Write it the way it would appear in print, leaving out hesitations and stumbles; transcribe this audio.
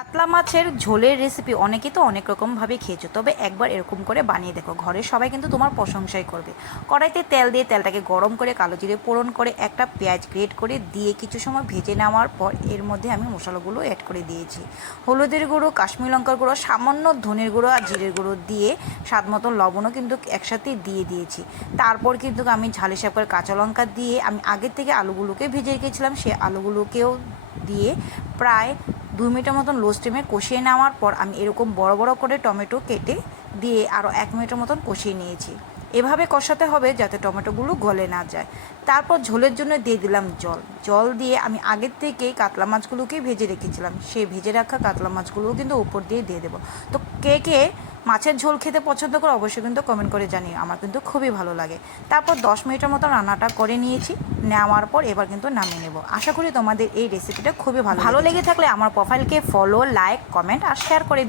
কাতলা মাছের ঝোলের রেসিপি অনেকেই তো অনেক রকমভাবে খেয়েছো, তবে একবার এরকম করে বানিয়ে দেখো, ঘরের সবাই কিন্তু তোমার প্রশংসাই করবে। কড়াইতে তেল দিয়ে তেলটাকে গরম করে কালো জিরে ফোড়ন করে একটা পেঁয়াজ গ্রেট করে দিয়ে কিছু সময় ভেজে নেওয়ার পর এর মধ্যে আমি মশলাগুলো অ্যাড করে দিয়েছি। হলুদের গুঁড়ো, কাশ্মীরি লঙ্কার গুঁড়ো, সামান্য ধনের গুঁড়ো আর জিরের গুঁড়ো দিয়ে স্বাদ মতো লবণও কিন্তু একসাথে দিয়ে দিয়েছি। তারপর কিন্তু আমি ঝাল হিসাব করে কাঁচা লঙ্কা দিয়ে আমি আগের থেকে আলুগুলোকে ভেজে রেখেছিলাম, সে আলুগুলোকেও দিয়ে প্রায় 2 মিনিটের মতন লো স্টিমে কষিয়ে নেওয়ার পর আমি এরকম বড় বড় করে টমেটো কেটে দিয়ে আরও 1 মিনিটের মতন কষিয়ে নিয়েছি। এভাবে কষাতে হবে যাতে টমেটোগুলো গলে না যায়। তারপর ঝোলের জন্য দিয়ে দিলাম জল। জল দিয়ে আমি আগের থেকেই কাতলা মাছগুলোকে ভেজে রেখেছিলাম, সেই ভেজে রাখা কাতলা মাছগুলোও কিন্তু উপর দিয়ে দিয়ে দেবো। তো কে কে মাছের ঝোল খেতে পছন্দ করে অবশ্যই কিন্তু কমেন্ট করে জানিও, আমার কিন্তু খুবই ভালো লাগে। তারপর 10 মিনিটের মতো রান্নাটা করে নিয়েছি, নেওয়ার পর এবার কিন্তু নামিয়ে নেব। আশা করি তোমাদের এই রেসিপিটা খুবই ভালো লেগে থাকলে আমার প্রোফাইলকে ফলো, লাইক, কমেন্ট আর শেয়ার করে দিও।